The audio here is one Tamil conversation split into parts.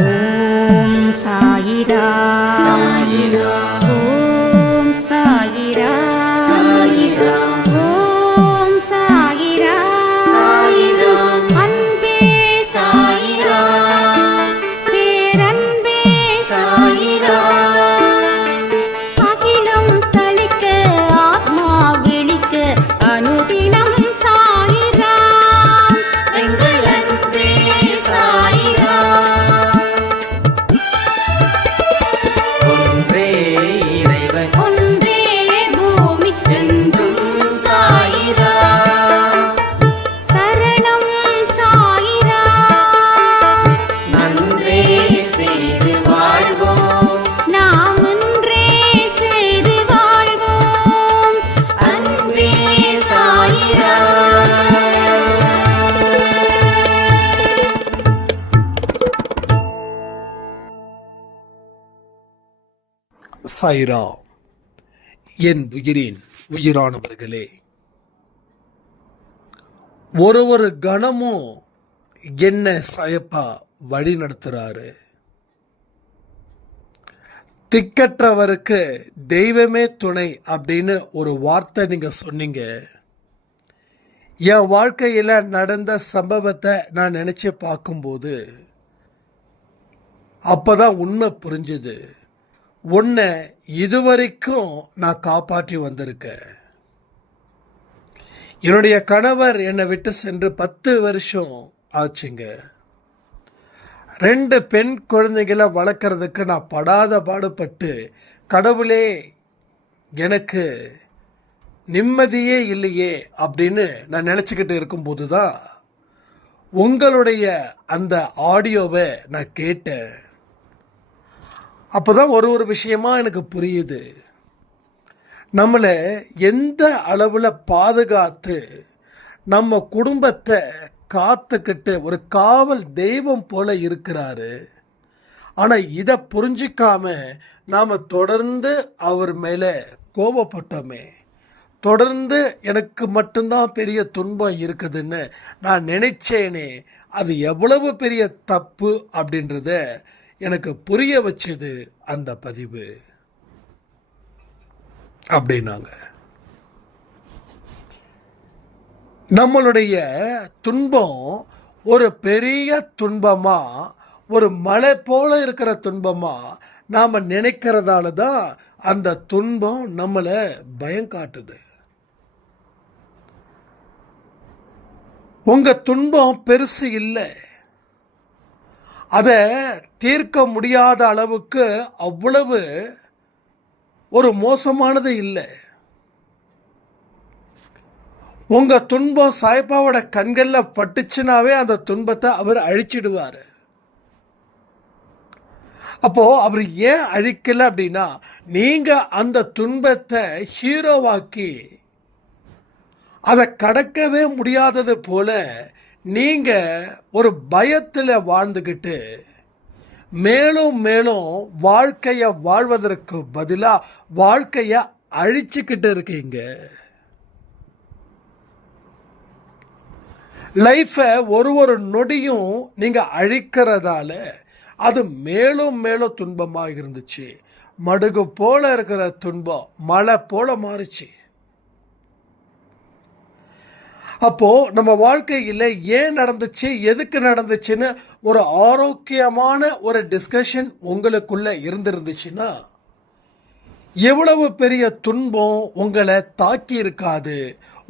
ஓம் சாயிரா சாயிரா ஓம் சாயிரா சாயிரா ஓம் சாயிரா சாயிரா அன்பே சாயிரா பேரன்பே சாயிரா அகிலம் தளிக்க ஆத்மா விழிக்க அனுதினம் சாயிரா எங்கள் அன்பே சாயிரா ஒன்றே இறைவன் ஒன்றே பூமிக்கென்றும் சாயிரா சரணம் சாயிரா நன்றே செய்து வாழ்வோம் நாம் ஒன்றே செய்து வாழ்வோம் அன்பே சாயிரா சாயிரா. என் உயிரின் உயிரானவர்களே, ஒரு கணமும் என்ன சாயப்பா வழி நடத்துறாரு. திக்கற்றவருக்கு தெய்வமே துணை அப்படின்னு ஒரு வார்த்தை நீங்க சொன்னீங்க. என் வாழ்க்கையில் நடந்த சம்பவத்தை நான் நினைச்சு பார்க்கும்போது அப்பதான் உண்மை புரிஞ்சுது. உன்னை இதுவரைக்கும் நான் காப்பாற்றி வந்திருக்கேன். என்னுடைய கணவர் என்னை விட்டு சென்று 10 வருஷம் ஆச்சுங்க. 2 பெண் குழந்தைகளை வளர்க்குறதுக்கு நான் படாத பாடுபட்டு, கடவுளே எனக்கு நிம்மதியே இல்லையே அப்படின்னு நான் நினச்சிக்கிட்டு இருக்கும்போது தான் உங்களுடைய அந்த ஆடியோவை நான் கேட்டேன். அப்போ தான் ஒரு விஷயமா எனக்கு புரியுது. நம்மளை எந்த அளவில் பாதுகாத்து நம்ம குடும்பத்தை காத்துக்கிட்டு ஒரு காவல் தெய்வம் போல இருக்கிறாரு. ஆனால் இதை புரிஞ்சிக்காம நாம் தொடர்ந்து அவர் மேலே கோபப்பட்டோமே, தொடர்ந்து எனக்கு மட்டும்தான் பெரிய துன்பம் இருக்குதுன்னு நான் நினைச்சேனே, அது எவ்வளவு பெரிய தப்பு அப்படின்றத எனக்கு புரிய வச்சது அந்த பதிவு அப்படின்னாங்க. நம்மளுடைய துன்பம் ஒரு பெரிய துன்பமா, ஒரு மலை போல இருக்கிற துன்பமா நாம் நினைக்கிறதால தான் அந்த துன்பம் நம்மளை பயம் காட்டுது. உங்க துன்பம் பெருசு இல்லை, அதை தீர்க்க முடியாத அளவுக்கு அவ்வளவு ஒரு மோசமானது இல்லை. உங்க துன்பம் சாய்பாவோட கண்களில் பட்டுச்சுனாவே அந்த துன்பத்தை அவர் அழிச்சிடுவார். அப்போ அவர் ஏன் அழிக்கல அப்படின்னா, நீங்க அந்த துன்பத்தை ஹீரோவாக்கி அதை கடக்கவே முடியாதது போல நீங்க ஒரு பயத்தில் வாழ்ந்துக்கிட்டு மேலும் மேலும் வாழ்க்கையை வாழ்வதற்கு பதிலாக வாழ்க்கையை அழிச்சுக்கிட்டு இருக்கீங்க. லைஃப்பை ஒரு நொடியும் நீங்கள் அழிக்கிறதால அது மேலும் மேலும் துன்பமாக இருந்துச்சு. மடுகு போல இருக்கிற துன்பம் மழை போல மாறிச்சு. அப்போது நம்ம வாழ்க்கையில் ஏன் நடந்துச்சு, எதுக்கு நடந்துச்சுன்னு ஒரு ஆரோக்கியமான ஒரு டிஸ்கஷன் உங்களுக்குள்ளே இருந்துருந்துச்சுன்னா எவ்வளவு பெரிய துன்பம் உங்களை தாக்கி இருக்காது,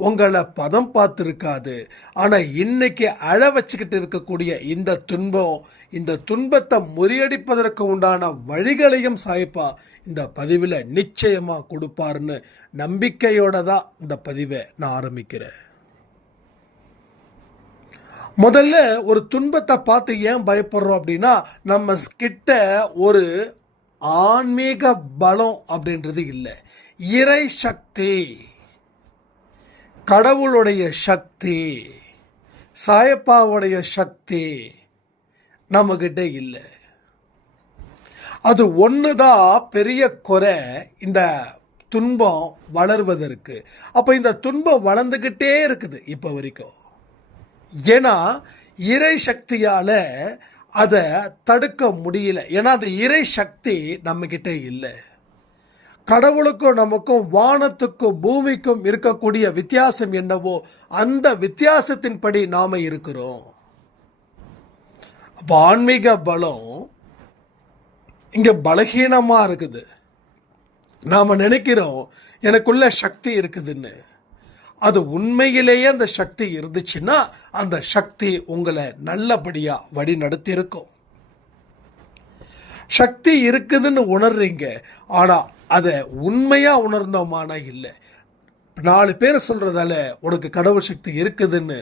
உங்களை பதம் பார்த்துருக்காது. ஆனால் இன்னைக்கு அழ வச்சுக்கிட்டு இருக்கக்கூடிய இந்த துன்பம், இந்த துன்பத்தை முறியடிப்பதற்கு உண்டான வழிகளையும் சாய்ப்பா இந்த பதிவில் நிச்சயமாக கொடுப்பாருன்னு நம்பிக்கையோடு தான் இந்த பதிவை நான் ஆரம்பிக்கிறேன். முதல்ல ஒரு துன்பத்தை பார்த்து ஏன் பயப்படுறோம் அப்படின்னா, நம்ம கிட்ட ஒரு ஆன்மீக பலம் அப்படின்றது இல்லை. இறை சக்தி, கடவுளுடைய சக்தி, சாயப்பாவுடைய சக்தி நம்மக்கிட்ட இல்லை. அது ஒன்று தான் பெரிய குறை இந்த துன்பம் வளர்வதற்கு. அப்போ இந்த துன்பம் வளர்ந்துக்கிட்டே இருக்குது இப்போ வரைக்கும். ஏன்னா இறை சக்தியால் அதை தடுக்க முடியல. ஏன்னா அந்த இறை சக்தி நம்மக்கிட்ட இல்லை. கடவுளுக்கும் நமக்கும் வானத்துக்கும் பூமிக்கும் இருக்கக்கூடிய வித்தியாசம் என்னவோ அந்த வித்தியாசத்தின்படி நாம் இருக்கிறோம். அப்போ ஆன்மீக பலம் இங்கே பலகீனமாக இருக்குது. நாம் நினைக்கிறோம் எனக்குள்ள சக்தி இருக்குதுன்னு. அது உண்மையிலேயே அந்த சக்தி இருந்துச்சுன்னா அந்த சக்தி உங்களை நல்லபடியாக வழி நடத்தி இருக்கும். சக்தி இருக்குதுன்னு உணர்றீங்க, ஆனால் அதை உண்மையாக உணர்ந்தோமானா இல்லை. 4 பேர் சொல்கிறதால உனக்கு கடவுள் சக்தி இருக்குதுன்னு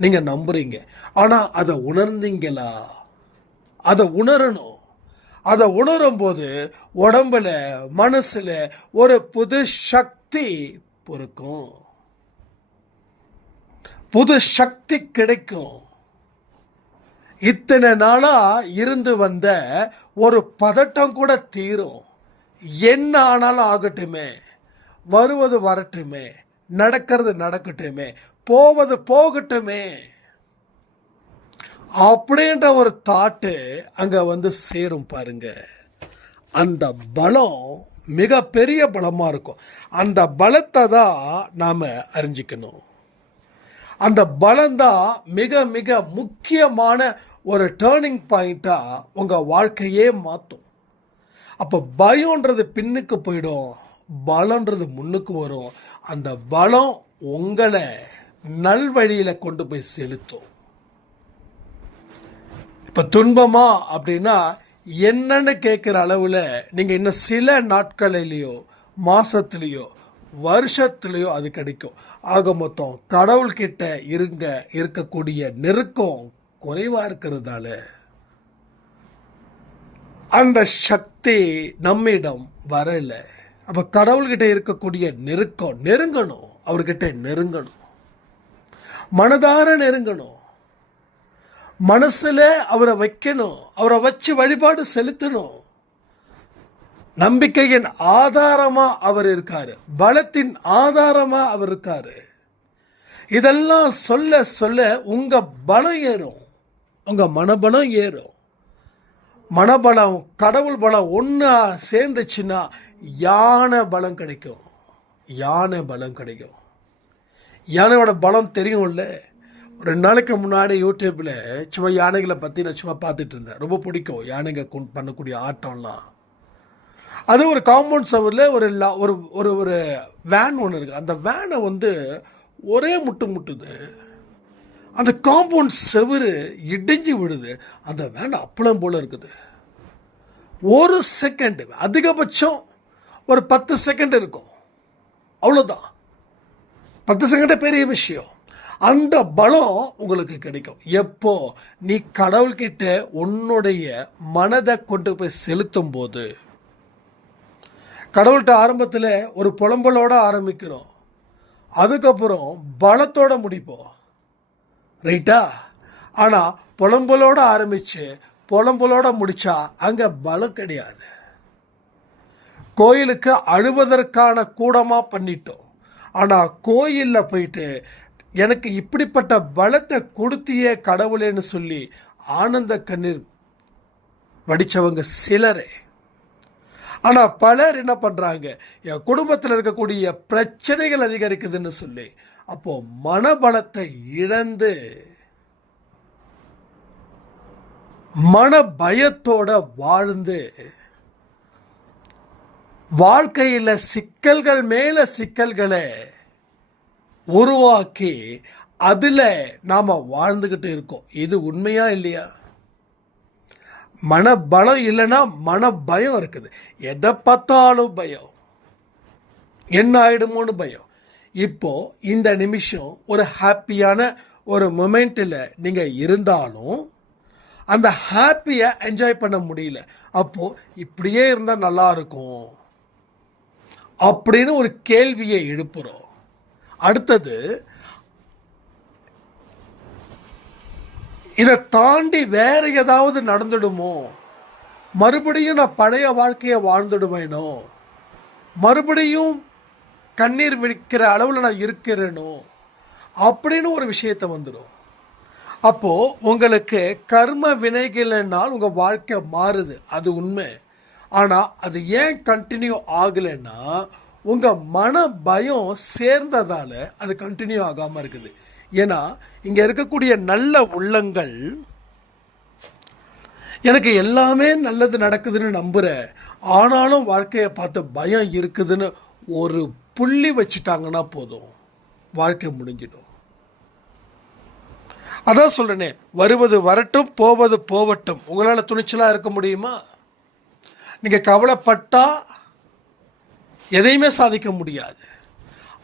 நீங்கள் நம்புறீங்க, ஆனால் அதை உணர்ந்தீங்களா? அதை உணரணும். அதை உணரும் போது உடம்புல மனசுல ஒரு புது சக்தி பொறுக்கும், புது சக்தி கிடைக்கும். இத்தனை நாளா இருந்து வந்த ஒரு பதட்டம் கூட தீரும். என்ன ஆனாலும் ஆகட்டுமே, வருவது வரட்டுமே, நடக்கிறது நடக்கட்டுமே, போவது போகட்டுமே அப்படின்ற ஒரு தாட்டு அங்கே வந்து சேரும் பாருங்க. அந்த பலம் மிகப்பெரிய பலமாக இருக்கும். அந்த பலத்தை தான் நாம் அறிஞ்சிக்கணும். அந்த பலம்தான் மிக மிக முக்கியமான ஒரு டேர்னிங் பாயிண்ட்டாக உங்கள் வாழ்க்கையே மாற்றும். அப்போ பயம்ன்றது பின்னுக்கு போயிடும், பலன்றது முன்னுக்கு வரும். அந்த பலம் உங்களை நல்வழியில் கொண்டு போய் செலுத்தும். இப்போ துன்பமா அப்படின்னா என்னன்னு கேட்குற அளவில் நீங்கள் இன்னும் சில நாட்களிலேயோ மாதத்துலேயோ வருஷத்துலேயோ அது கிடைக்கும். ஆக மொத்தம் கடவுள்கிட்ட இருக்கக்கூடிய நெருக்கம் குறைவாக இருக்கிறதால அந்த சக்தி நம்மிடம் வரலை. அப்போ கடவுள்கிட்ட இருக்கக்கூடிய நெருக்கம் நெருங்கணும், அவர்கிட்ட நெருங்கணும், மனதார நெருங்கணும், மனசுல அவரை வைக்கணும், அவரை வச்சு வழிபாடு செலுத்தணும். நம்பிக்கையின் ஆதாரமா அவர் இருக்காரு, பலத்தின் ஆதாரமா அவர் இருக்காரு. இதெல்லாம் சொல்ல சொல்ல உங்க பலம் ஏறும், உங்க மனபலம் ஏறும். மனபலம் கடவுள் பலம் ஒன்றா சேர்ந்துச்சுன்னா யானை பலம் கிடைக்கும். யானை பலம் கிடைக்கும். யானையோட பலம் தெரியும்ல. 2 நாளைக்கு முன்னாடி யூடியூப்பில் சும்மா யானைகளை பற்றி நான் சும்மா பார்த்துட்டு இருந்தேன். ரொம்ப பிடிக்கும் யானைங்க பண்ணக்கூடிய ஆட்டம்லாம். அது ஒரு காம்பவுண்ட் சவரில் ஒரு ஒரு ஒரு வேன் ஒன்று இருக்குது. அந்த வேனை வந்து ஒரே முட்டுது. அந்த காம்பவுண்ட் செவரு இடிஞ்சு விடுது. அந்த வேன் அப்பளம் போல் இருக்குது. ஒரு செகண்ட், அதிகபட்சம் ஒரு 10 செகண்ட் இருக்கும், அவ்வளோதான். 10 செகண்டே பெரிய விஷயம். அந்த பலம் உங்களுக்கு கிடைக்கும் எப்போ நீ கடவுள்கிட்ட உன்னுடைய மனதை கொண்டு போய் செலுத்தும் போது. கடவுள்கிட்ட ஆரம்பத்தில் ஒரு புலம்பலோட ஆரம்பிக்கிறோம், அதுக்கப்புறம் பலத்தோட முடிப்போம், ரைட்டா? ஆனால் புலம்பலோட ஆரம்பித்து புலம்பலோட முடித்தா அங்கே பலம் கிடையாது. கோயிலுக்கு அழுவதற்கான கூடமாக பண்ணிட்டோம். ஆனால் கோயிலில் போயிட்டு எனக்கு இப்படிப்பட்ட பலத்தை கொடுத்தியே கடவுளேன்னு சொல்லி ஆனந்த கண்ணீர் வடித்தவங்க சிலரே. ஆனால் பலர் என்ன பண்ணுறாங்க, என் குடும்பத்தில் இருக்கக்கூடிய பிரச்சனைகள் அதிகரிக்குதுன்னு சொல்லி அப்போது மனபலத்தை இழந்து மன பயத்தோட வாழ்ந்து வாழ்க்கையில் சிக்கல்கள் மேலே சிக்கல்களை உருவாக்கி அதில் நாம் வாழ்ந்துக்கிட்டு இருக்கோம். இது உண்மையா இல்லையா? மனபலம் இல்லைன்னா மன பயம் இருக்குது. எதை பார்த்தாலும் பயம், என்ன ஆயிடுமோன்னு பயம். இப்போது இந்த நிமிஷம் ஒரு ஹாப்பியான ஒரு மொமெண்ட்டில் நீங்கள் இருந்தாலும் அந்த ஹாப்பியை என்ஜாய் பண்ண முடியல. அப்போது இப்படியே இருந்தால் நல்லா இருக்கும் அப்படின்னு ஒரு கேள்வியை எழுப்புகிறோம். அடுத்தது, இதை தாண்டி வேற ஏதாவது நடந்துடுமோ, மறுபடியும் நான் பழைய வாழ்க்கையை வாழ்ந்துடுவேனோ, மறுபடியும் கண்ணீர் விழிக்கிற அளவில் நான் இருக்கிறேனோ அப்படின்னு ஒரு விஷயத்தை வந்துடும். அப்போது உங்களுக்கு கர்ம வினைகள்னால் உங்கள் வாழ்க்கை மாறுது, அது உண்மை. ஆனால் அது ஏன் கண்டினியூ ஆகலைன்னா உங்கள் மன பயம் சேர்ந்ததால் அது கண்டினியூ ஆகாமல் இருக்குது. ஏன்னா இங்கே இருக்கக்கூடிய நல்ல உள்ளங்கள் எனக்கு எல்லாமே நல்லது நடக்குதுன்னு நம்புகிறேன், ஆனாலும் வாழ்க்கையை பார்த்து பயம் இருக்குதுன்னு ஒரு புள்ளி வச்சுட்டாங்கன்னா போதும், வாழ்க்கை முடிஞ்சிடும். அதான் சொல்கிறேனே, வருவது வரட்டும் போவது போகட்டும். உங்களால் துணிச்சலாக இருக்க முடியுமா? நீங்கள் கவலைப்பட்டால் எதையுமே சாதிக்க முடியாது.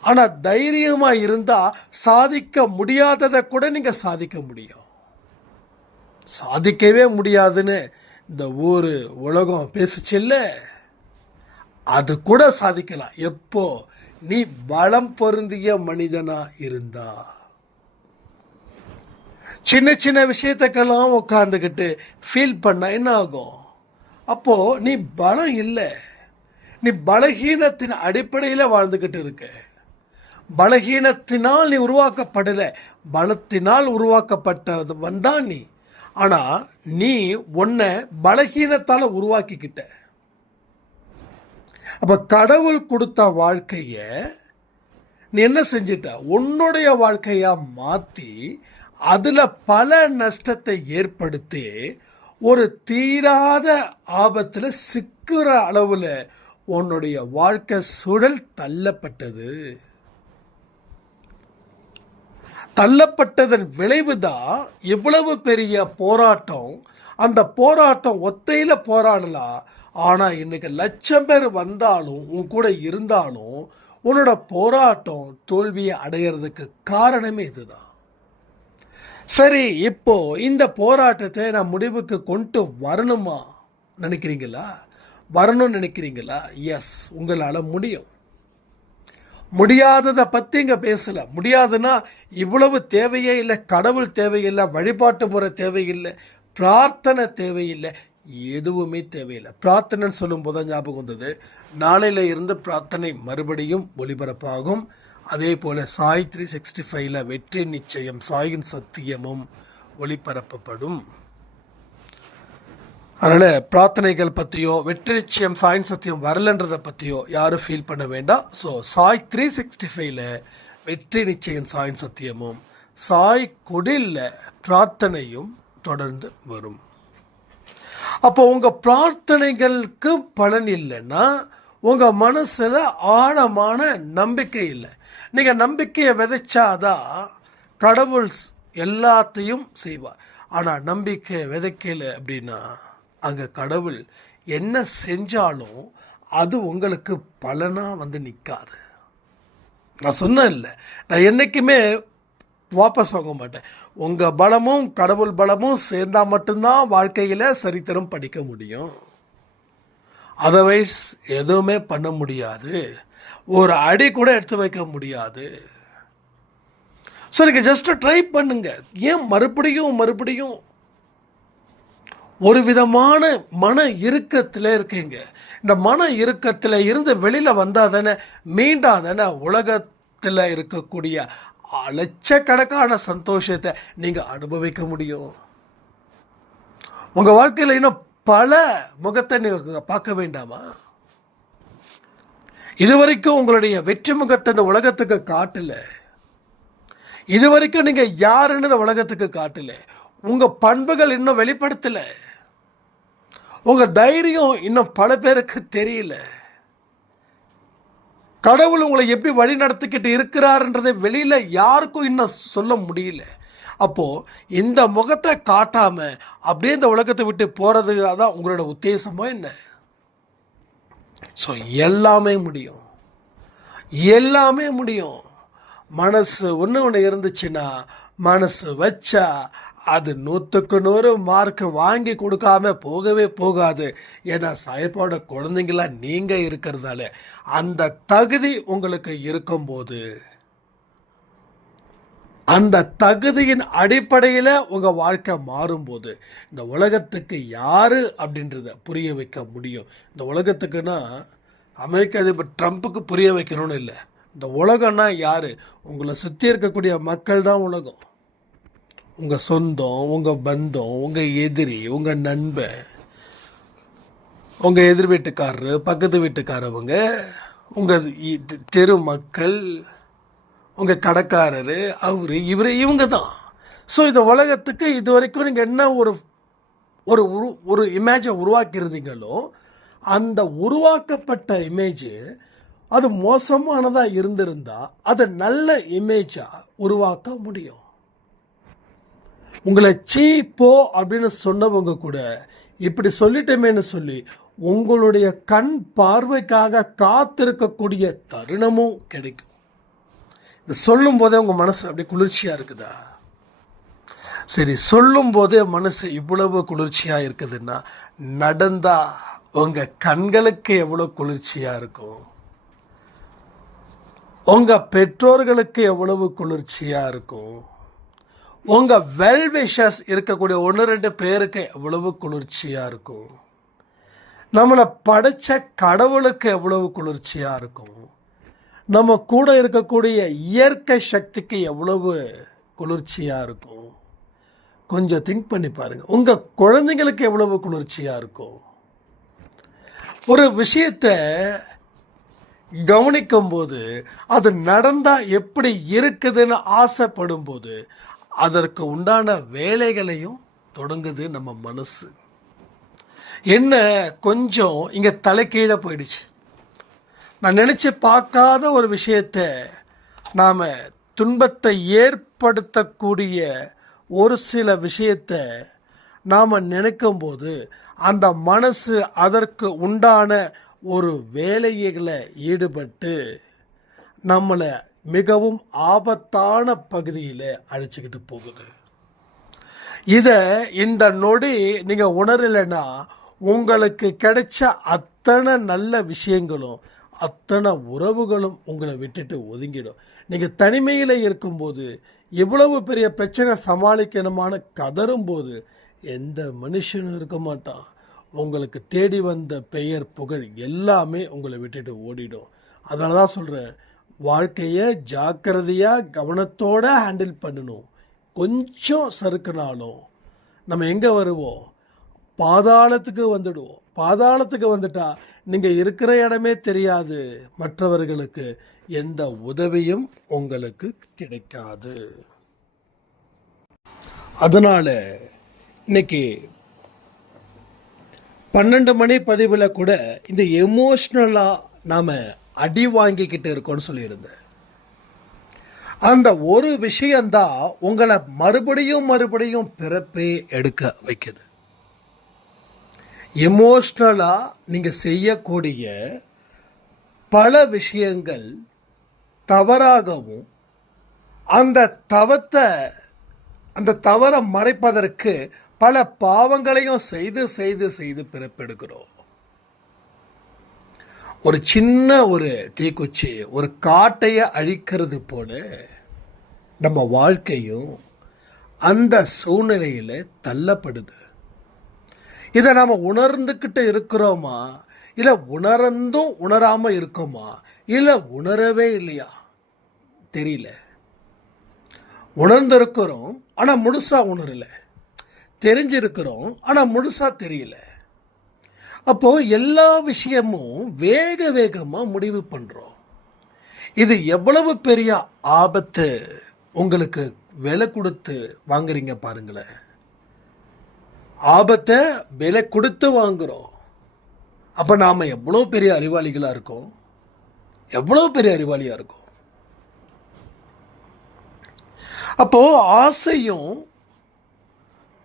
ஆனால் தைரியமாக இருந்தால் சாதிக்க முடியாததை கூட நீங்கள் சாதிக்க முடியும். சாதிக்கவே முடியாதுன்னு இந்த ஊர் உலகம் பேசுச்சில்ல, அது கூட சாதிக்கலாம். எப்போ நீ பலம் பொருந்திய மனிதனாக இருந்தா. சின்ன சின்ன விஷயத்துக்கெல்லாம் உட்காந்துக்கிட்டு ஃபீல் பண்ண என்ன ஆகும்? அப்போது நீ பலம் இல்லை, நீ பலகீனத்தின் அடிப்படையில் வாழ்ந்துக்கிட்டு இருக்க. பலகீனத்தினால் நீ உருவாக்கப்படலை, பலத்தினால் உருவாக்கப்பட்டவன் தான் நீ. ஆனால் நீ உன்னை பலகீனத்தால் உருவாக்கிக்கிட்ட. அப்போ கடவுள் கொடுத்த வாழ்க்கையை நீ என்ன செஞ்சிட்ட? உன்னுடைய வாழ்க்கையாக மாற்றி அதில் பல நஷ்டத்தை ஏற்படுத்தி ஒரு தீராத ஆபத்தில் சிக்கிற அளவில் உன்னுடைய வாழ்க்கை சூழல் தள்ளப்பட்டது. தள்ளப்பட்டதன் விளைவு தான் இவ்வளவு பெரிய போராட்டம். அந்த போராட்டம் ஒத்தையில் போராடலாம், ஆனால் இன்னைக்கு லட்சம் பேர் வந்தாலும் உன் கூட இருந்தாலும் உன்னோட போராட்டம் தோல்வியை அடையிறதுக்கு காரணமே இதுதான். சரி, இப்போ இந்த போராட்டத்தை நான் முடிவுக்கு கொண்டு வரணுமா நினைக்கிறீங்களா? வரணும்னு நினைக்கிறீங்களா? எஸ், உங்களால் முடியும். முடியாததை பற்றி இங்கே பேசலை. முடியாதுன்னா இவ்வளவு தேவையே இல்லை, கடவுள் தேவையில்லை, வழிபாட்டு முறை தேவையில்லை, பிரார்த்தனை தேவையில்லை, எதுவுமே தேவையில்லை. பிரார்த்தனைன்னு சொல்லும்போது தான் ஞாபகம் வந்தது, நாளையில் இருந்து பிரார்த்தனை மறுபடியும் ஒளிபரப்பாகும். அதே போல் சாய் 365 வெற்றி நிச்சயம் சாயின் சத்தியமும் ஒளிபரப்பப்படும். அதனால் பிரார்த்தனைகள் பற்றியோ வெற்றி நிச்சயம் சாயின் சத்தியம் வரலன்றதை பற்றியோ யாரும் ஃபீல் பண்ண வேண்டாம். ஸோ சாய் 365 வெற்றி நிச்சயம் சாயின் சத்தியமும் சாய் குடிலில் பிரார்த்தனையும் தொடர்ந்து வரும். அப்போ உங்கள் பிரார்த்தனைகளுக்கு பலன் இல்லைன்னா உங்கள் மனசில் ஆழமான நம்பிக்கை இல்லை. நீங்கள் நம்பிக்கையை விதைச்சாதான் கடவுள் எல்லாத்தையும் செய்வார். ஆனால் நம்பிக்கை விதைக்கல அப்படின்னா அங்கே கடவுள் என்ன செஞ்சாலும் அது உங்களுக்கு பலனாக நிற்காது. நான் சொன்னேன் இல்லை, நான் என்றைக்குமே வாபஸ் வாங்க மாட்டேன். உங்கள் பலமும் கடவுள் பலமும் சேர்ந்தால் மட்டும்தான் வாழ்க்கையில் சரித்திரம் படிக்க முடியும். அதர்வைஸ் எதுவுமே பண்ண முடியாது, ஒரு அடி கூட எடுத்து வைக்க முடியாது. ஸோ நீங்கள் ஜஸ்ட்டு ட்ரை பண்ணுங்க. ஏன் மறுபடியும் ஒரு விதமான மன இறுக்கத்தில் இருக்கீங்க. இந்த மன இறுக்கத்தில் இருந்து வெளியில் வந்தால் தானே, மீண்டா தானே உலகத்தில் இருக்கக்கூடிய லட்சக்கணக்கான சந்தோஷத்தை நீங்கள் அனுபவிக்க முடியும். உங்கள் வாழ்க்கையில் இன்னும் பல முகத்தை நீங்கள் பார்க்க வேண்டாமா? இதுவரைக்கும் உங்களுடைய வெற்றி முகத்தை இந்த உலகத்துக்கு காட்டல. இதுவரைக்கும் நீங்கள் யாருன்னு இந்த உலகத்துக்கு காட்டல. உங்கள் பண்புகள் இன்னும் வெளிப்படுத்தலை. உங்கள் தைரியம் இன்னும் பல பேருக்கு தெரியல. கடவுள் உங்களை எப்படி வழி நடத்திக்கிட்டு இருக்கிறாருன்றதை வெளியில் யாருக்கும் இன்னும் சொல்ல முடியல. அப்போது இந்த முகத்தை காட்டாமல் அப்படியே இந்த உலகத்தை விட்டு போகிறதுக்கு தான் உங்களோட உத்தேசமோ என்ன? ஸோ எல்லாமே முடியும். மனசு ஒன்று இருந்துச்சுன்னா, மனசு வச்சா அது 100க்கு 100 மார்க் வாங்கி கொடுக்காம போகவே போகாது. ஏன்னா சாயப்பாவோட குழந்தைங்களாம் நீங்கள் இருக்கிறதால அந்த தகுதி உங்களுக்கு இருக்கும்போது, அந்த தகுதியின் அடிப்படையில் உங்கள் வாழ்க்கை மாறும்போது இந்த உலகத்துக்கு யார் அப்படின்றத புரிய வைக்க முடியும். இந்த உலகத்துக்குன்னா அமெரிக்க அதிபர் ட்ரம்ப்புக்கு புரிய வைக்கணும்னு இல்லை. இந்த உலகம்னா யார்? உங்களை சுற்றி இருக்கக்கூடிய மக்கள் தான் உலகம். உங்கள் சொந்தம், உங்கள் பந்தம், உங்கள் எதிரி, உங்கள் நண்பன், உங்கள் எதிர் வீட்டுக்காரரு, பக்கத்து வீட்டுக்காரவங்க, உங்கள் தெரு மக்கள், உங்கள் கடைக்காரரு, அவர் இவர், இவங்க தான். ஸோ இந்த உலகத்துக்கு இது வரைக்கும் நீங்கள் என்ன ஒரு ஒரு ஒரு இமேஜை உருவாக்கியிருந்தீங்களோ அந்த உருவாக்கப்பட்ட இமேஜ் அது மோசமானதாக இருந்திருந்தால் அதை நல்ல இமேஜாக உருவாக்க முடியும். உங்களை போ அப்படின்னு சொன்னவங்க கூட இப்படி சொல்லிட்டோமேன்னு சொல்லி உங்களுடைய கண் பார்வைக்காக காத்திருக்கக்கூடிய தருணமும் கிடைக்கும். இது சொல்லும் போதே உங்கள் மனசு அப்படி குளிர்ச்சியாக இருக்குதா? சரி, சொல்லும் போதே மனசு இவ்வளவு குளிர்ச்சியாக இருக்குதுன்னா நடந்தா உங்கள் கண்களுக்கு எவ்வளோ குளிர்ச்சியாக இருக்கும், உங்கள் பெற்றோர்களுக்கு எவ்வளவு குளிர்ச்சியாக இருக்கும், உங்கள் வெல்விஷர்ஸ் இருக்கக்கூடிய 1-2 பேருக்கு எவ்வளவு குளிர்ச்சியாக இருக்கும், நம்மளை படைச்ச கடவுளுக்கு எவ்வளவு குளிர்ச்சியாக இருக்கும், நம்ம கூட இருக்கக்கூடிய இயற்கை சக்திக்கு எவ்வளவு குளிர்ச்சியாக இருக்கும். கொஞ்சம் திங்க் பண்ணி பாருங்கள். உங்கள் குழந்தைங்களுக்கு எவ்வளவு குளிர்ச்சியாக இருக்கும். ஒரு விஷயத்தை கவனிக்கும்போது அது நடந்தால் எப்படி இருக்குதுன்னு ஆசைப்படும் போது அதற்கு உண்டான வேலைகளையும் தொடங்குது நம்ம மனசு. என்ன கொஞ்சம் இங்கே தலைக்கீழே போயிடுச்சு. நான் நினச்சி பார்க்காத ஒரு விஷயத்தை நாம் துன்பத்தை ஏற்படுத்தக்கூடிய ஒரு சில விஷயத்தை நாம் நினைக்கும்போது அந்த மனசு அதற்கு உண்டான ஒரு வேலைகளை ஈடுபட்டு நம்மளை மிகவும் ஆபத்தான பகுதியில் அழைச்சிக்கிட்டு போகுது. இதை இந்த நொடி நீங்கள் உணரலைன்னா உங்களுக்கு கிடைச்ச அத்தனை நல்ல விஷயங்களும் அத்தனை உறவுகளும் உங்களை விட்டுட்டு ஒதுங்கிடும். நீங்கள் தனிமையில் இருக்கும்போது எவ்வளவு பெரிய பிரச்சனை சமாளிக்கணுமான கதறும்போது எந்த மனுஷனும் இருக்க மாட்டான். உங்களுக்கு தேடி வந்த பெயர் புகழ் எல்லாமே உங்களை விட்டுட்டு ஓடிடும். அதனால தான் சொல்கிறேன், வாழ்க்கையை ஜாக்கிரதையாக கவனத்தோடு ஹேண்டில் பண்ணணும். கொஞ்சம் சறுக்குனாலும் நம்ம எங்கே வருவோம்? பாதாளத்துக்கு வந்துடுவோம். பாதாளத்துக்கு வந்துட்டால் நீங்கள் இருக்கிற இடமே தெரியாது, மற்றவர்களுக்கு எந்த உதவியும் உங்களுக்கு கிடைக்காது. அதனால் இன்னைக்கு 12 மணி பதிவில் கூட இந்த எமோஷ்னலாக நாம் அடி வாங்கிக்கிட்டு இருக்கோன்னு சொல்லியிருந்தேன். அந்த ஒரு விஷயந்தான் உங்களை மறுபடியும் பிறப்பே எடுக்க வைக்குது. எமோஷ்னலாக நீங்கள் செய்யக்கூடிய பல விஷயங்கள் தவறாகவும் அந்த தவறை மறைப்பதற்கு பல பாவங்களையும் செய்து பிறப்பெடுக்கிறோம். ஒரு சின்ன ஒரு தீக்குச்சி ஒரு காட்டையை அழிக்கிறது போல நம்ம வாழ்க்கையும் அந்த சூழ்நிலையில் தள்ளப்படுது. இதை நாம் உணர்ந்துக்கிட்டு இருக்கிறோமா, இல்லை உணர்ந்தும் உணராமல் இருக்கோமா, இல்லை உணரவே இல்லையா தெரியல. உணர்ந்திருக்கிறோம் ஆனால் முழுசாக உணரலை, தெரிஞ்சிருக்கிறோம் ஆனால் முழுசாக தெரியல. அப்போது எல்லா விஷயமும் வேகமாக முடிவு பண்ணுறோம். இது எவ்வளவு பெரிய ஆபத்து உங்களுக்கு விலை கொடுத்து வாங்குறீங்க பாருங்களேன். ஆபத்தை விலை கொடுத்து வாங்குகிறோம். அப்போ நாம் எவ்வளோ பெரிய அறிவாளிகளாக இருக்கோம், எவ்வளோ பெரிய அறிவாளியாக இருக்கோம். அப்போது ஆசையும்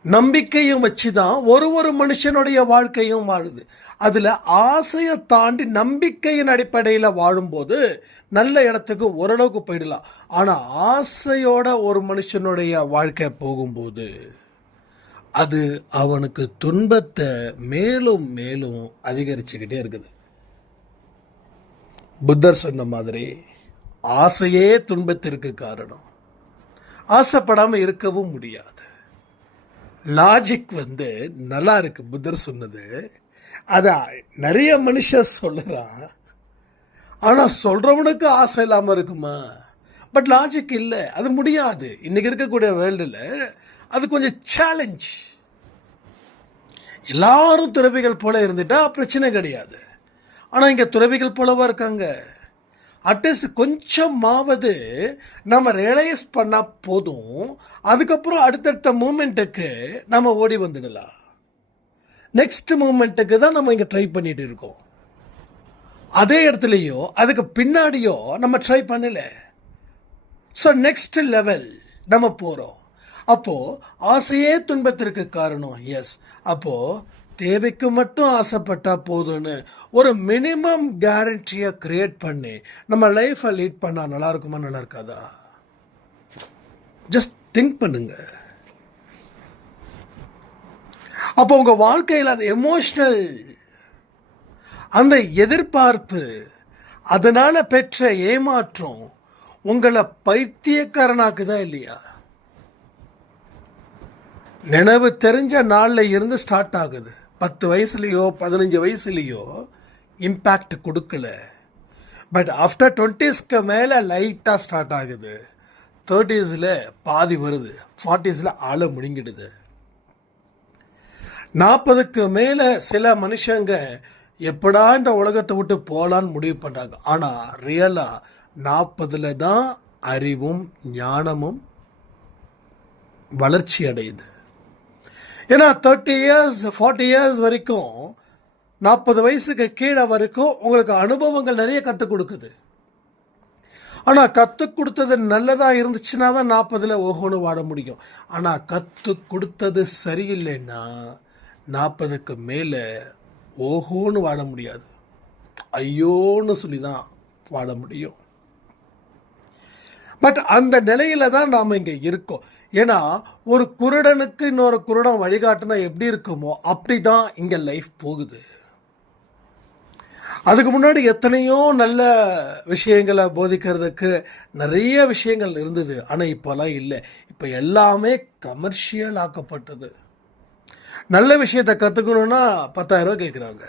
நம்பிக்கையும் வச்சு தான் ஒரு மனுஷனுடைய வாழ்க்கையும் வாழுது. அதில் ஆசையை தாண்டி நம்பிக்கையின் அடிப்படையில் வாழும்போது நல்ல இடத்துக்கு ஓரளவுக்கு போயிடலாம். ஆனால் ஆசையோட ஒரு மனுஷனுடைய வாழ்க்கை போகும்போது அது அவனுக்கு துன்பத்தை மேலும் அதிகரிச்சுக்கிட்டே இருக்குது. புத்தர் சொன்ன மாதிரி ஆசையே துன்பத்திற்கு காரணம். ஆசைப்படாமல் இருக்கவும் முடியாது. லாஜிக் நல்லா இருக்கு புத்தர் சொன்னது. அதை நிறைய மனுஷன் சொல்லுறான். ஆனால் சொல்கிறவனுக்கு ஆசை இல்லாமல் இருக்குமா? பட் லாஜிக் இல்லை, அது முடியாது. இன்றைக்கி இருக்கக்கூடிய வேர்ல்டில் அது கொஞ்சம் சேலஞ்ச். எல்லாரும் துறவிகள் போல இருந்துட்டா பிரச்சனை கிடையாது. ஆனால் இங்கே துறவிகள் போலவா இருக்காங்க. அட்லீஸ்ட் கொஞ்சமாவது நம்ம ரியலைஸ் பண்ணால் போதும், அதுக்கப்புறம் அடுத்தடுத்த மூமெண்ட்டுக்கு நம்ம ஓடி வந்துடலாம். நெக்ஸ்ட் மூமெண்ட்டுக்கு தான் நம்ம இங்கே ட்ரை பண்ணிட்டு இருக்கோம். அதே இடத்துலையோ அதுக்கு பின்னாடியோ நம்ம ட்ரை பண்ணல. ஸோ நெக்ஸ்ட் லெவல் நம்ம போகிறோம். அப்போது ஆசையே துன்பத்திற்கு காரணம். எஸ், அப்போது தேவைக்கு மட்டும் ஆசைப்பட்டால் போதும்னு ஒரு மினிமம் கேரண்டியை க்ரியேட் பண்ணி நம்ம லைஃப்பை லீட் பண்ணால் நல்லா இருக்குமா, நல்லா இருக்காதா? ஜஸ்ட் திங்க் பண்ணுங்க. அப்போ உங்கள் வாழ்க்கையில் அந்த எமோஷ்னல், அந்த எதிர்பார்ப்பு, அதனால் பெற்ற ஏமாற்றம் உங்களை பைத்தியக்காரனாக்குதா இல்லையா? நினைவு தெரிஞ்ச நாளில் இருந்து ஸ்டார்ட் ஆகுது. 10 வயசுலேயோ 15 வயசுலேயோ இம்பேக்ட் கொடுக்கல. பட் ஆஃப்டர் 20ஸ்க்கு மேலே லைட்டாக ஸ்டார்ட் ஆகுது. 30ஸ்ல பாதி வருது, 40ஸ்ல ஆளை முழுங்கிடுது. 40க்கு மேலே சில மனுஷங்க எப்படா இந்த உலகத்தை விட்டு போகலான்னு முடிவு பண்ணுறாங்க. ஆனால் ரியலாக 40ல் தான் அறிவும் ஞானமும் வளர்ச்சி அடையுது. ஏன்னா 30 இயர்ஸ் 40 இயர்ஸ் வரைக்கும், 40 வயசுக்கு கீழே வரைக்கும் உங்களுக்கு அனுபவங்கள் நிறைய கற்றுக் கொடுக்குது. ஆனால் கற்றுக் கொடுத்தது நல்லதாக இருந்துச்சுன்னா தான் 40ல் ஓஹோன்னு வாட முடியும். ஆனால் கற்றுக் கொடுத்தது சரியில்லைன்னா 40க்கு மேலே ஓஹோன்னு வாட முடியாது, ஐயோன்னு சொல்லி தான் வாட முடியும். பட் அந்த நிலையில் தான் நாம் இங்கே இருக்கோம். ஏன்னா ஒரு குருடனுக்கு இன்னொரு குருடன் வழிகாட்டினா எப்படி இருக்குமோ அப்படி தான் இங்கே லைஃப் போகுது. அதுக்கு முன்னாடி எத்தனையோ நல்ல விஷயங்களை போதிக்கிறதுக்கு நிறைய விஷயங்கள் இருந்தது. ஆனால் இப்போலாம் இல்லை. இப்போ எல்லாமே கமர்ஷியல் ஆக்கப்பட்டது. நல்ல விஷயத்தை கற்றுக்கணுன்னா 10,000 ரூபா கேட்குறாங்க.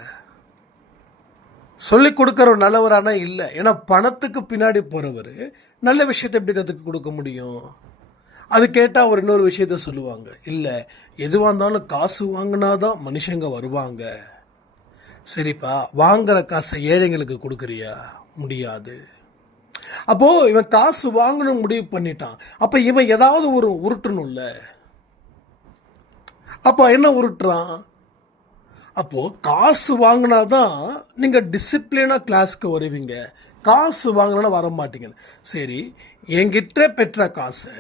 சொல்லிக் கொடுக்குற ஒரு நல்லவரானா இல்லை. ஏன்னா பணத்துக்கு பின்னாடி போகிறவர் நல்ல விஷயத்தை எப்படி கற்றுக்க கொடுக்க முடியும்? அது கேட்டால் அவர் இன்னொரு விஷயத்த சொல்லுவாங்க, இல்லை எதுவாக இருந்தாலும் காசு வாங்கினா தான் மனுஷங்க வருவாங்க. சரிப்பா, வாங்குகிற காசை ஏழைங்களுக்கு கொடுக்குறியா? முடியாது. அப்போது இவன் காசு வாங்கணும் முடிவு பண்ணிட்டான். அப்போ இவன் ஏதாவது ஒரு உருட்டணும்ல. அப்போ என்ன உருட்டுறான்? அப்போது காசு வாங்கினா தான் நீங்கள் டிசிப்ளினாக கிளாஸ்க்கு வருவீங்க, காசு வாங்கினா வர மாட்டீங்க. சரி, என்கிட்ட பெற்ற காசை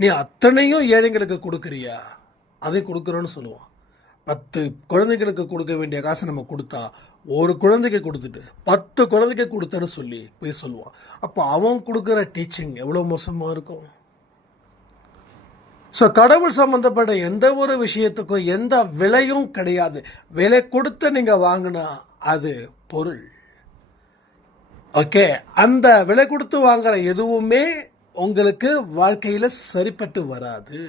நீ அத்தனையும் ஏழைங்களுக்கு கொடுக்குறியா? அதை கொடுக்குறோன்னு சொல்லுவான். 10 குழந்தைங்களுக்கு கொடுக்க வேண்டிய காசை நம்ம கொடுத்தா ஒரு குழந்தைக்கு கொடுத்துட்டு 10 குழந்தைக்கு கொடுத்தேன்னு சொல்லி போய் சொல்லுவான். அப்போ அவன் கொடுக்குற டீச்சிங் எவ்வளோ மோசமாக இருக்கும். ஸோ கடவுள் சம்மந்தப்பட்ட எந்த ஒரு விஷயத்துக்கும் எந்த விலையும் கிடையாது. விலை கொடுத்து நீங்கள் வாங்கினா அது பொருள். ஓகே, அந்த விலை கொடுத்து வாங்குற எதுவுமே உங்களுக்கு வாழ்க்கையில் சரிப்பட்டு வராது.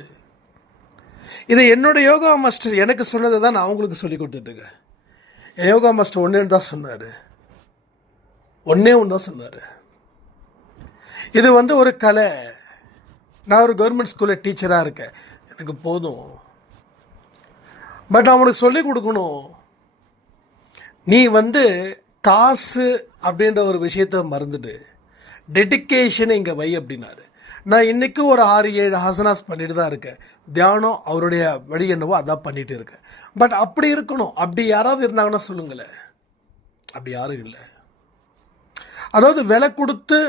இதை என்னோட யோகா மாஸ்டர் எனக்கு சொன்னதை தான் நான் அவங்களுக்கு சொல்லி கொடுத்துட்ருக்கேன். என் யோகா மாஸ்டர் ஒன்று தான் சொன்னார். இது ஒரு கலை. நான் ஒரு கவர்மெண்ட் ஸ்கூலில் டீச்சராக இருக்கேன், எனக்கு போதும். பட் அவனுக்கு சொல்லிக் கொடுக்கணும், நீ காசு அப்படின்ற ஒரு விஷயத்த மறந்துட்டு டெடிக்கேஷனை இங்கே வை அப்படின்னாரு. நான் இன்றைக்கும் ஒரு 6-7 ஹாசனாஸ் பண்ணிட்டு தான் இருக்கேன். தியானம் அவருடைய வழி என்னவோ அதான் பண்ணிகிட்டு இருக்கேன். பட் அப்படி இருக்கணும். அப்படி யாராவது இருந்தாங்கன்னா சொல்லுங்களேன். அப்படி யாரும் இல்லை. அதாவது விலை கொடுத்து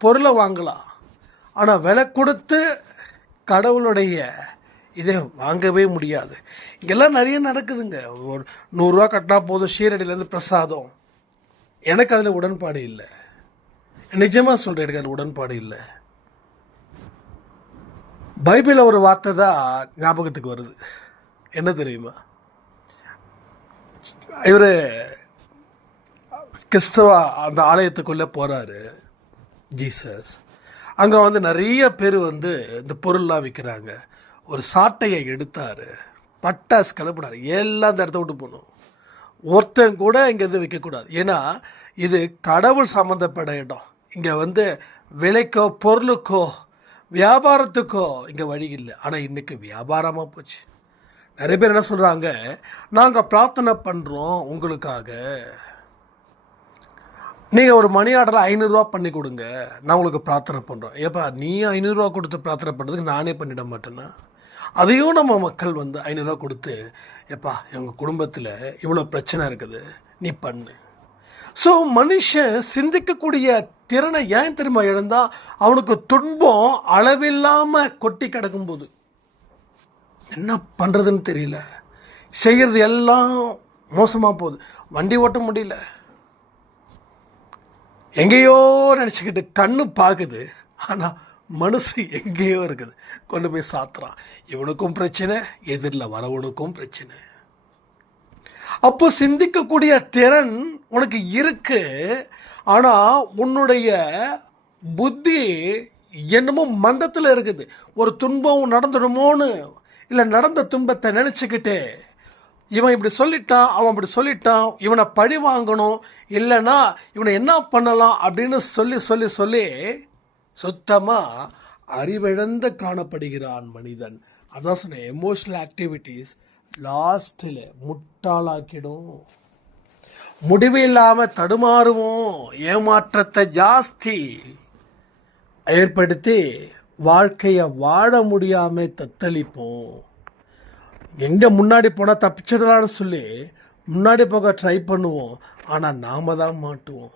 பொருளை வாங்கலாம், ஆனால் விலை கொடுத்து கடவுளுடைய இதை வாங்கவே முடியாது. இங்கெல்லாம் நிறைய நடக்குதுங்க. ஒரு 100 ரூபா கட்டினா போதும், ஷீரடியிலேருந்து பிரசாதம். எனக்கு அதில் உடன்பாடு இல்லை. நிஜமாக சொல்கிறேன், எனக்கு அதில் உடன்பாடு இல்லை. பைபிளில் ஒரு வார்த்தை தான் ஞாபகத்துக்கு வருது. என்ன தெரியுமா? இவர் கிறிஸ்தவ அந்த ஆலயத்துக்குள்ளே போகிறாரு ஜீசஸ். அங்கே நிறைய பேர் இந்த பொருள்லாம் விற்கிறாங்க. ஒரு சாட்டையை எடுத்தார், பட்டாசு கிளப்பினார், எல்லாம் அந்த இடத்த விட்டு போகணும். ஒருத்தன் கூட இங்கேருந்து விற்கக்கூடாது. ஏன்னா இது கடவுள் சம்மந்தப்பட்ட இடம். இங்கே விலைக்கோ பொருளுக்கோ வியாபாரத்துக்கோ இங்கே வழி இல்லை. ஆனால் இன்றைக்கி வியாபாரமாக போச்சு. நிறைய பேர் என்ன சொல்கிறாங்க, நாங்கள் பிரார்த்தனை பண்ணுறோம் உங்களுக்காக, நீங்கள் ஒரு மணி ஆர்டரை 500 பண்ணி கொடுங்க, நான் உங்களுக்கு பிரார்த்தனை பண்ணுறோம். ஏப்பா நீ 500 கொடுத்து பிரார்த்தனை பண்ணுறதுக்கு நானே பண்ணிட மாட்டேன்னா? அதையும் நம்ம மக்கள் 500 கொடுத்து, ஏப்பா எங்கள் குடும்பத்தில் இவ்வளோ பிரச்சனை இருக்குது, நீ பண்ணு. ஸோ மனுஷன் சிந்திக்கக்கூடிய திறனை ஏன் தெரியுமா இழந்தால், அவனுக்கு துன்பம் அளவில்லாமல் கொட்டி கிடக்கும்போது என்ன பண்ணுறதுன்னு தெரியல, செய்கிறது எல்லாம் மோசமாக போகுது. வண்டி ஓட்ட முடியல, எங்கேயோ நினச்சிக்கிட்டு கண்ணு பார்க்குது, ஆனால் மனசு எங்கேயோ இருக்குது, கொண்டு போய் சாத்துறான். இவனுக்கும் பிரச்சனை, எதிரில் வரவனுக்கும் பிரச்சனை. அப்போ சிந்திக்கக்கூடிய திறன் உனக்கு இருக்கு, ஆனால் உன்னுடைய புத்தி என்னமோ மந்தத்தில் இருக்குது. ஒரு துன்பம் நடந்துடுமோன்னு, இல்லை நடந்த துன்பத்தை நினச்சிக்கிட்டு இவன் இப்படி சொல்லிட்டான், அவன் இப்படி சொல்லிட்டான், இவனை பழி வாங்கணும், இல்லைன்னா இவனை என்ன பண்ணலாம் அப்படின்னு சொல்லி சொல்லி சொல்லி சுத்தமாக அறிவிழந்து காணப்படுகிறான் மனிதன். அதான் சொன்னேன், எமோஷ்னல் ஆக்டிவிட்டீஸ் லாஸ்ட்டில் முட்டாளாக்கிடும், முடிவு இல்லாமல் தடுமாறுவோம், ஏமாற்றத்தை ஜாஸ்தி ஏற்படுத்தி வாழ்க்கையை வாழ முடியாமல் தத்தளிப்போம். எங்கே முன்னாடி போனால் தப்பிச்சிடலான்னு சொல்லி முன்னாடி போக ட்ரை பண்ணுவோம், ஆனால் நாம் தான் மாட்டுவோம்.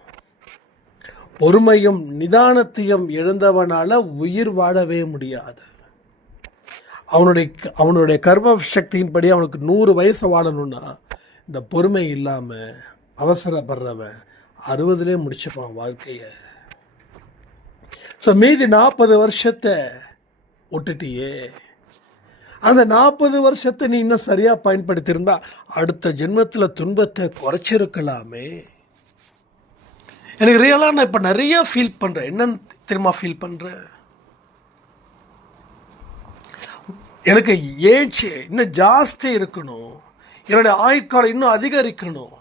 பொறுமையும் நிதானத்தையும் இழந்தவனால் உயிர் வாழவே முடியாது. அவனுடைய கர்ம சக்தியின்படி அவனுக்கு 100 வயசு வாழணும்னா, இந்த பொறுமை இல்லாமல் அவசரப்படுறவன் 60லே முடிச்சுப்பான் வாழ்க்கையை. ஸோ மீதி 40 வருஷத்தை விட்டுட்டியே, அந்த 40 வருஷத்தை நீ இன்னும் சரியாக பயன்படுத்தியிருந்தா அடுத்த ஜென்மத்தில் துன்பத்தை குறைச்சிருக்கலாமே. எனக்கு ரியலாக நான் இப்போ நிறைய ஃபீல் பண்ணுறேன். என்னன்னு தெரியுமா ஃபீல் பண்ணுறேன், எனக்கு ஏஜ் இன்னும் ஜாஸ்தி இருக்கணும், என்னுடைய ஆயுட்காலம் இன்னும் அதிகரிக்கணும்.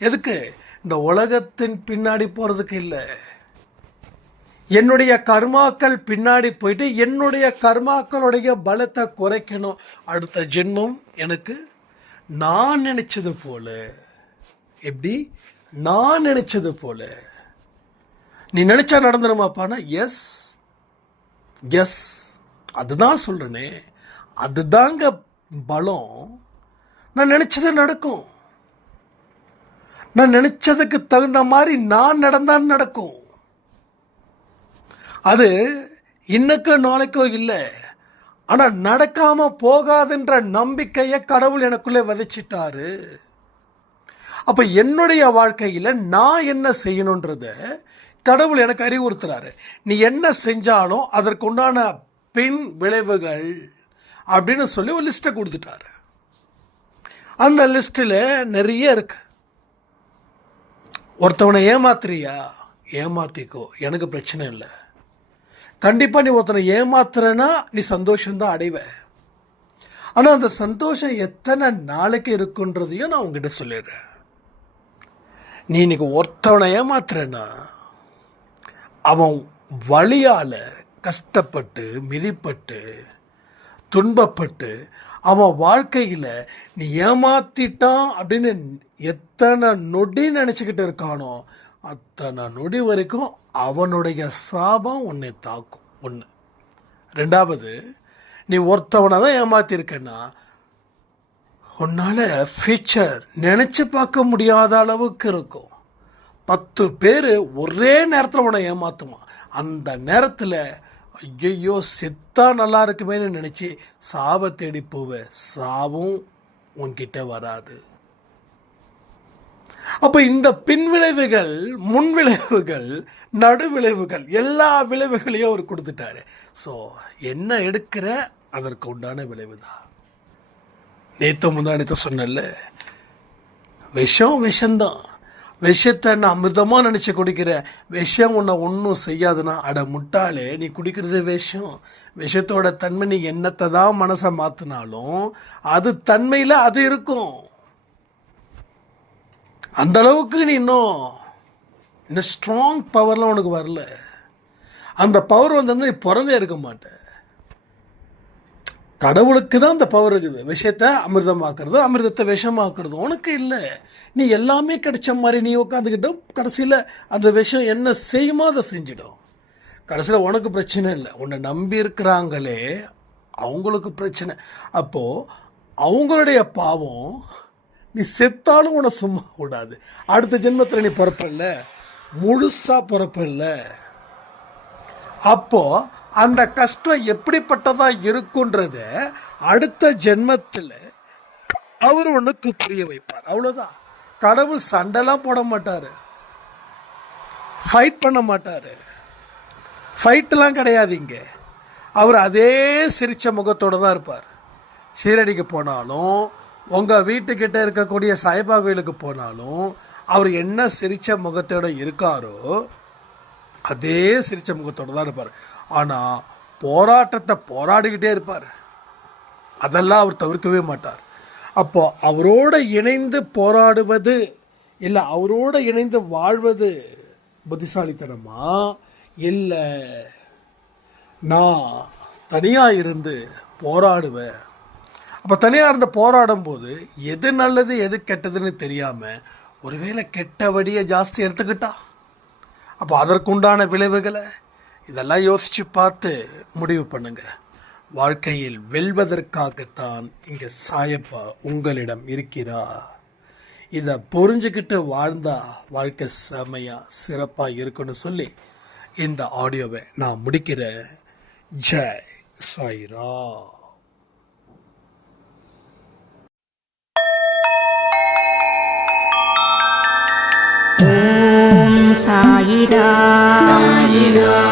எதுக்கு? இந்த உலகத்தின் பின்னாடி போகிறதுக்கு இல்லை, என்னுடைய கர்மாக்கள் பின்னாடி போயிட்டு என்னுடைய கர்மாக்களுடைய பலத்தை குறைக்கணும். அடுத்த ஜென்மம் எனக்கு நான் நினைச்சது போல. எப்படி? நான் நினைச்சது போல. நீ நினைச்சா நடந்துருமாப்பானா? எஸ் எஸ், அதுதான் சொல்றேனே, அதுதாங்க பலம். நான் நினைச்சது நடக்கும், நான் நினைச்சதுக்கு தகுந்த மாதிரி நான் நடந்தான் நடக்கும். அது இன்னைக்கோ நாளைக்கோ இல்லை, ஆனால் நடக்காமல் போகாதுன்ற நம்பிக்கையை கடவுள் எனக்குள்ளே விதைச்சிட்டாரு. அப்போ என்னுடைய வாழ்க்கையில் நான் என்ன செய்யணுன்றத கடவுள் எனக்கு அறிவுறுத்துறாரு. நீ என்ன செஞ்சாலும் அதற்கு உண்டான பின் விளைவுகள் அப்படின்னு சொல்லி ஒரு லிஸ்ட்டை கொடுத்துட்டாரு. அந்த லிஸ்ட்டில் நிறைய இருக்கு. ஒருத்தவனை ஏமாத்துறியா, ஏமாத்திக்கோ, எனக்கு பிரச்சனை இல்லை. கண்டிப்பாக நீ ஒருத்தனை ஏமாத்துறனா நீ சந்தோஷம்தான் அடைவ. ஆனால் அந்த சந்தோஷம் எத்தனை நாளைக்கு இருக்குன்றதையும் நான் உங்ககிட்ட சொல்லிடுறேன். நீ இன்னைக்கு ஒருத்தவனை ஏமாத்துறனா அவன் வழியால் கஷ்டப்பட்டு மிதிப்பட்டு துன்பப்பட்டு அவன் வாழ்க்கையில் நீ ஏமாத்திட்டான் அப்படின்னு எத்தனை நொடி நினச்சிக்கிட்டு இருக்கானோ அத்தனை நொடி வரைக்கும் அவனுடைய சாபம் உன்னை தாக்கும். ஒன்று. ரெண்டாவது, நீ ஒருத்தவனை தான் ஏமாத்திருக்கன்னா உன்னால் ஃபியூச்சர் நினச்சி பார்க்க முடியாத அளவுக்கு இருக்கும். 10 பேர் ஒரே நேரத்தில் உன்னை ஏமாத்துமா. அந்த நேரத்தில் ஐயோ செத்தா நல்லா இருக்குமேன்னு நினச்சி சாப தேடி போவ, சாவும் உன்கிட்ட வராது. அப்போ இந்த பின் விளைவுகள், முன் விளைவுகள், நடு விளைவுகள், எல்லா விளைவுகளையும் அவர் கொடுத்துட்டாரு. ஸோ என்ன எடுக்கிற அதற்கு உண்டான விளைவு தான். நேற்று முந்தானத்தை சொன்னல, விஷம்தான். விஷத்தை நான் அமிர்தமாக நினச்சி குடிக்கிற, விஷம் உன்னை ஒன்றும் செய்யாதுன்னா அட முட்டாளே, நீ குடிக்கிறது விஷம். விஷத்தோட தன்மை நீ என்னத்தை தான் மனசை மாற்றினாலும் அது தன்மையில் அது இருக்கும். அந்த அளவுக்கு நீ இன்னும் ஸ்ட்ராங் பவர்லாம் உனக்கு வரல. அந்த பவர் வந்திருந்தா நீ பிறந்தே இருக்க மாட்டேன். கடவுளுக்கு தான் அந்த பவர் இருக்குது, விஷயத்தை அமிர்தமாக்குறது, அமிர்தத்தை விஷமாக்குறது. உனக்கு இல்லை. நீ எல்லாமே கிடைச்ச மாதிரி நீ உட்காந்துக்கிட்ட கடைசியில் அந்த விஷயம் என்ன செய்யுமோ அதை செஞ்சிடும். கடைசியில் உனக்கு பிரச்சனை இல்லை, உன்னை நம்பி இருக்கிறாங்களே அவங்களுக்கு பிரச்சனை. அப்போது அவங்களுடைய பாவம் நீ செத்தாலும் உன்னை சும்மா விடாது. அடுத்த ஜென்மத்தில் நீ பிறப்பில்ல, முழுசாக பிறப்பில்ல. அப்போது அந்த கஷ்டம் எப்படிப்பட்டதாக இருக்குன்றத அடுத்த ஜென்மத்தில் அவர் உனக்கு புரிய வைப்பார். அவ்வளோதான். கடவுள் சண்டைலாம் போட மாட்டார், ஃபைட் பண்ண மாட்டார். ஃபைட்டெலாம் கிடையாது இங்கே. அவர் அதே சிரித்த முகத்தோடு தான் இருப்பார். ஷீரடிக்கு போனாலும், உங்கள் வீட்டுக்கிட்ட இருக்கக்கூடிய சாய்பா கோயிலுக்கு போனாலும் அவர் என்ன சிரித்த முகத்தோடு இருக்காரோ அதே சிரித்த முகத்தோடு தான் இருப்பார். ஆனால் போராட்டத்தை போராடிக்கிட்டே இருப்பார். அதெல்லாம் அவர் தவிர்க்கவே மாட்டார். அப்போ அவரோட இணைந்து போராடுவது இல்லை அவரோட இணைந்து வாழ்வது புத்திசாலித்தனமா? இல்லை நான் தனியாக இருந்து போராடுவேன். அப்போ தனியாக இருந்து போராடும்போது எது நல்லது எது கெட்டதுன்னு தெரியாமல் ஒருவேளை கெட்ட வழியை ஜாஸ்தி எடுத்துக்கிட்டா அப்போ அதற்குண்டான விளைவுகளை இதெல்லாம் யோசித்து பார்த்து முடிவு பண்ணுங்க. வாழ்க்கையில் வெல்வதற்காகத்தான் இங்கே சாயப்பா உங்களிடம் இருக்கிறார். இதை புரிஞ்சுக்கிட்டு வாழ்ந்தா வாழ்க்கை செமையாக சிறப்பாக இருக்குன்னு சொல்லி இந்த ஆடியோவை நான் முடிக்கிறேன். ஜெய் சாய்ரா. ஓம் சாயிரா. சாயிரா.